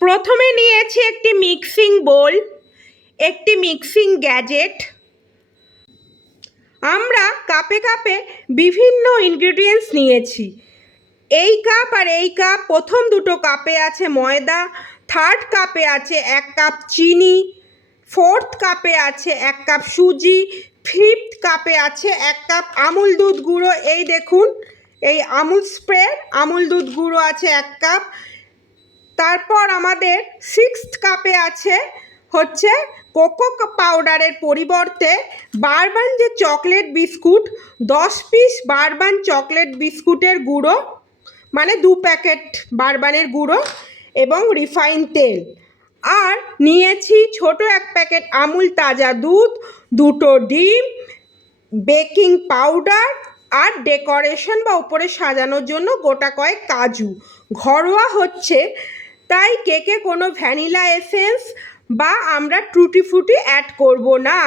প্রথমে নিয়েছি একটি মিক্সিং বোল, একটি মিক্সিং গ্যাজেট। আমরা কাপে কাপে বিভিন্ন ইনগ্রিডিয়েন্টস নিয়েছি। এই কাপ আর এই কাপ, প্রথম দুটো কাপে আছে ময়দা, থার্ড কাপে আছে 1 কাপ চিনি, ফোর্থ কাপে আছে 1 কাপ সুজি, ফিফথ কাপে আছে 1 কাপ আমুল দুধ গুঁড়ো। এই দেখুন, এই আমুল স্প্রে আমুল দুধ গুঁড়ো আছে 1 কাপ। তারপর আমাদের সিক্সথ কাপে আছে হচ্ছে কোকো পাউডারের পরিবর্তে বারবান যে chocolate biscuit, 10 piece bourbon chocolate বিস্কুটের গুঁড়ো, মানে 2 প্যাকেট বারবানের গুঁড়ো এবং রিফাইন তেল। আর নিয়েছি ছোট 1 প্যাকেট আমুল তাজা দুধ, 2টো ডিম, বেকিং পাউডার আর ডেকোরেশন বা উপরে সাজানোর জন্য গোটা কয়েক কাজু। ঘরোয়া হচ্ছে, তাই কেকে কোনো ভ্যানিলা এসেন্স বা আমরা টুটি ফ্রুটি অ্যাড করব না।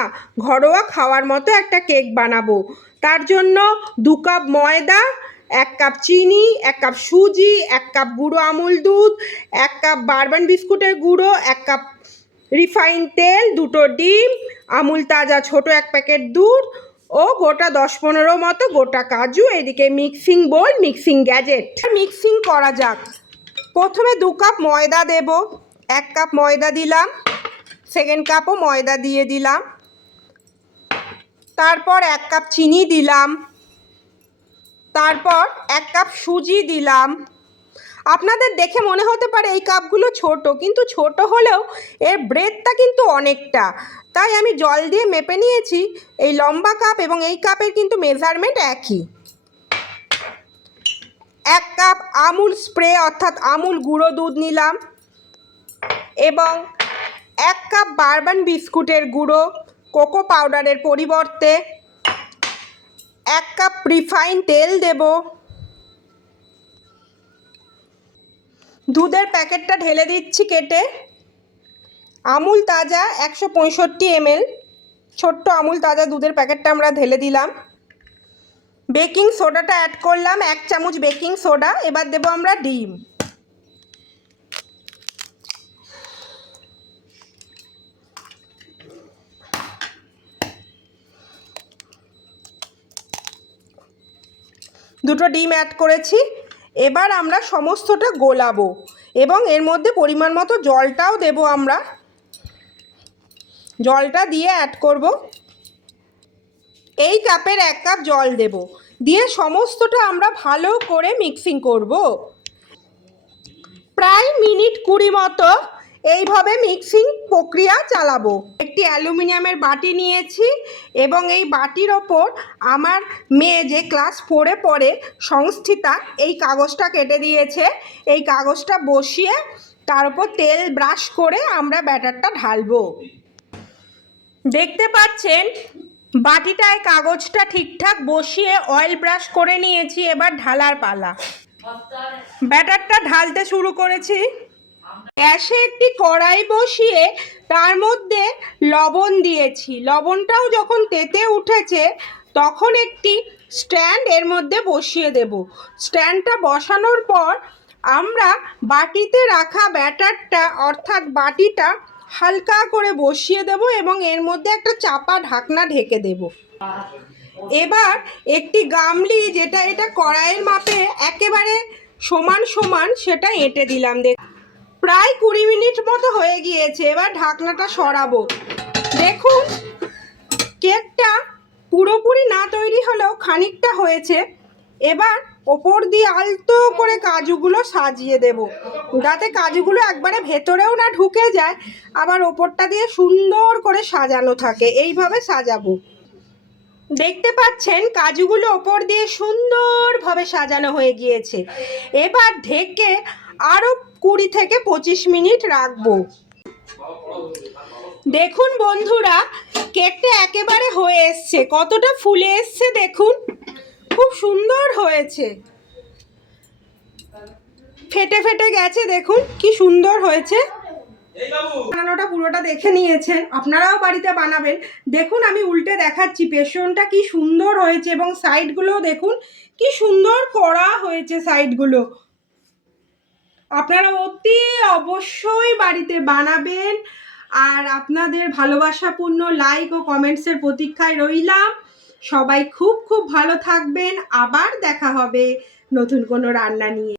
ঘরোয়া খাওয়ার মতো একটা কেক বানাবো। তার জন্য 2 কাপ ময়দা, 1 কাপ চিনি, 1 কাপ সুজি, 1 কাপ গুঁড়ো আমুল দুধ, 1 কাপ বারবান বিস্কুটের গুঁড়ো, 1 কাপ রিফাইন তেল, 2টো ডিম, আমুল তাজা ছোট 1 প্যাকেট দুধ ও গোটা 10-15 মতো গোটা কাজু। এদিকে mixing bowl, mixing gadget. Mixing করা যাক। প্রথমে 2 কাপ ময়দা দেব, 1 কাপ ময়দা দিলাম, সেকেন্ড কাপও ময়দা দিয়ে দিলাম। তারপর 1 কাপ চিনি দিলাম, তারপর 1 কাপ সুজি দিলাম। আপনাদের দেখে মনে হতে পারে এই কাপগুলো ছোট, কিন্তু ছোট হলেও এর ব্রেডটা কিন্তু অনেকটা, তাই আমি জল দিয়ে মেপে নিয়েছি। এই লম্বা কাপ এবং এই কাপের কিন্তু মেজারমেন্ট একই। 1 কাপ আমুল স্প্রে অর্থাৎ আমুল গুঁড়ো দুধ নিলাম এবং 1 কাপ বারবান বিস্কুটের গুঁড়ো কোকো পাউডারের পরিবর্তে, 1 কাপ রিফাইন তেল দেব। দুধের প্যাকেটটা ঢেলে দিচ্ছি কেটে। আমুল তাজা 165 ml ছোট্ট আমুল তাজা দুধের প্যাকেটটা আমরা ঢেলে দিলাম। বেকিং সোডাটা অ্যাড করলাম, 1 চামচ বেকিং সোডা। এবার দেব আমরা ডিম। দুটো ডিম অ্যাড করেছি। এবার আমরা সমস্তটা গোলাবো এবং এর মধ্যে পরিমাণ মতো জলটাও দেব। আমরা জলটা দিয়ে অ্যাড করব। এই কাপের 1 কাপ জল দেব, দিয়ে সমস্তটা আমরা ভালো করে মিক্সিং করব। প্রায় মিনিট 20 মতো এইভাবে মিক্সিং প্রক্রিয়া চালাবো। একটি অ্যালুমিনিয়ামের বাটি নিয়েছি এবং এই বাটির ওপর আমার মেয়ে যে ক্লাস 4-এ পড়ে, সংস্থিতা, এই কাগজটা কেটে দিয়েছে। এই কাগজটা বসিয়ে তার উপর তেল ব্রাশ করে আমরা ব্যাটারটা ঢালবো। দেখতে পাচ্ছেন বাটিটায় কাগজটা ঠিকঠাক বসিয়ে অয়েল ব্রাশ করে নিয়েছি। এবার ঢালার পালা। ব্যাটারটা ঢালতে শুরু করেছি। গ্যাসে একটি কড়াই বসিয়ে তার মধ্যে লবণ দিয়েছি। লবণটাও যখন তেতে উঠেছে তখন একটি স্ট্যান্ড এর মধ্যে বসিয়ে দেব। স্ট্যান্ডটা বসানোর পর আমরা বাটিতে রাখা ব্যাটারটা অর্থাৎ বাটিটা হালকা করে বসিয়ে দেব এবং এর মধ্যে একটা চাপা ঢাকনা ঢেকে দেব। এবার একটি গামলি, যেটা এটা কড়াইয়ের মাপে একেবারে সমান সমান, সেটা এঁটে দিলাম। প্রায় 20 মিনিট মতো হয়ে গিয়েছে। এবার ঢাকনাটা সরাবো। দেখুন, কেকটা পুরোপুরি না তৈরি হলেও খানিকটা হয়েছে। এবার ওপর দিয়ে আলতো করে কাজুগুলো সাজিয়ে দেব, যাতে কাজুগুলো একবারে ভেতরেও না ঢুকে যায়, আবার ওপরটা দিয়ে সুন্দর করে সাজানো থাকে। এইভাবে সাজাবো। দেখতে পাচ্ছেন কাজুগুলো ওপর দিয়ে সুন্দরভাবে সাজানো হয়ে গিয়েছে। এবার ঢেকে আরও 20 থেকে 25 মিনিট রাখবো। দেখুন বন্ধুরা, কেকটা একেবারে হয়ে এসছে। কতটা ফুলে এসছে দেখুন, খুব সুন্দর হয়েছে। ফেটে ফেটে গেছে, দেখুন কি সুন্দর হয়েছে। বানানোটা পুরোটা দেখে নিয়েছেন, আপনারাও বাড়িতে বানাবেন। দেখুন আমি উল্টে দেখাচ্ছি, পেছনটা কি সুন্দর হয়েছে এবং সাইডগুলোও দেখুন কি সুন্দর করা হয়েছে সাইডগুলো। আপনারা অতি অবশ্যই বাড়িতে বানাবেন। আর আপনাদের ভালোবাসাপূর্ণ লাইক ও কমেন্টসের প্রতীক্ষায় রইলাম। সবাই খুব খুব ভালো থাকবেন। আবার দেখা হবে নতুন কোনো রান্না নিয়ে।